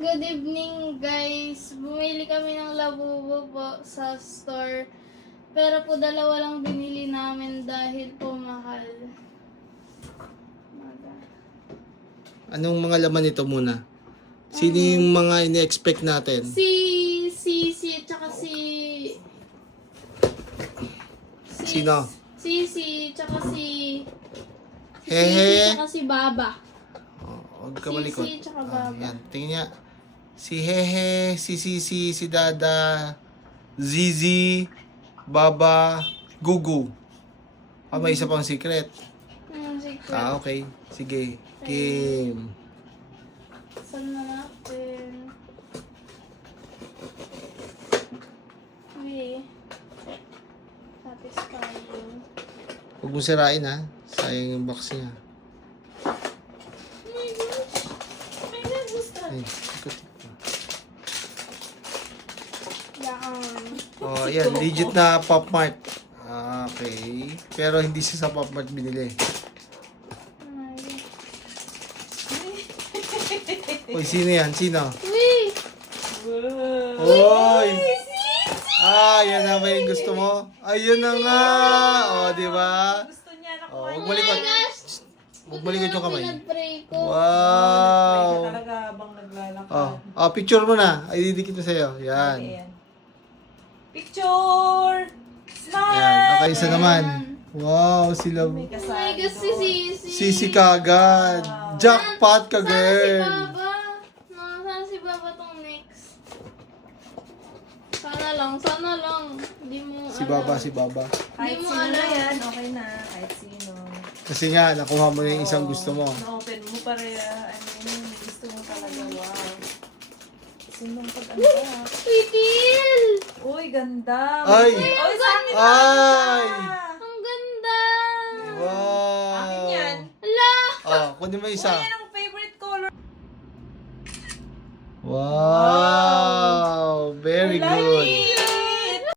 Good evening guys. Bumili kami ng labubo po sa store. Pero po dalawa lang binili namin dahil po mahal. Anong mga laman nito muna? Sino yung mga ini-expect natin? Si tsaka Sino? si tsaka si Hehe. tsaka si Baba. Huwag ka malikot. Si tsaka Baba. Yan, tingin niya. Si Hehe, si Sisi, si Dada, Zizi, Baba, Gugu. May isa pang secret. Secret. Okay. Sige. Kim. Saan na natin? Uy. Satisfying. Huwag mo sirain ha. Sayang yung box niya. Oh my gosh. My God, what's that? Ay, ikot. Yan. Oh, yan. Legit na Pop Mart. Okay. Pero hindi siya sa Pop Mart binili. Uy, sino yan? Sino? Uy! Uy! Yan na ba yung gusto mo? Ayun na nga! di ba? Gusto niya na Huwag malikot. Huwag malikot yung kamay. Pinag-pray ko. Wow! talaga habang naglalakad. Picture mo na. Ay, didikit mo sa'yo. Yan. Ayan. Picture! Smile! Yan. Okay, isa naman. Wow, sila. May Oh my kasali God, si doon. Sisi. Sisi kagad. Jackpot ka, Sana si girl. Baba. No, sana si Baba tong next. Sana lang. Hindi mo Si Baba, si Baba. Kahit Hindi mo sino na alam. yan, okay na. Kahit sino. Kasi nga, nakuha mo na yung isang gusto mo. Na-open mo pareha. Gusto mo talaga. Wow. Sinong pag-unlock? Sweetil! Uy, ganda. Ay! Uy, sa akin na! Ay! Ang ganda! Wow! Akin yan. Ala! Kunin mo Uy, isa. yan ang favorite color. Wow! Very good.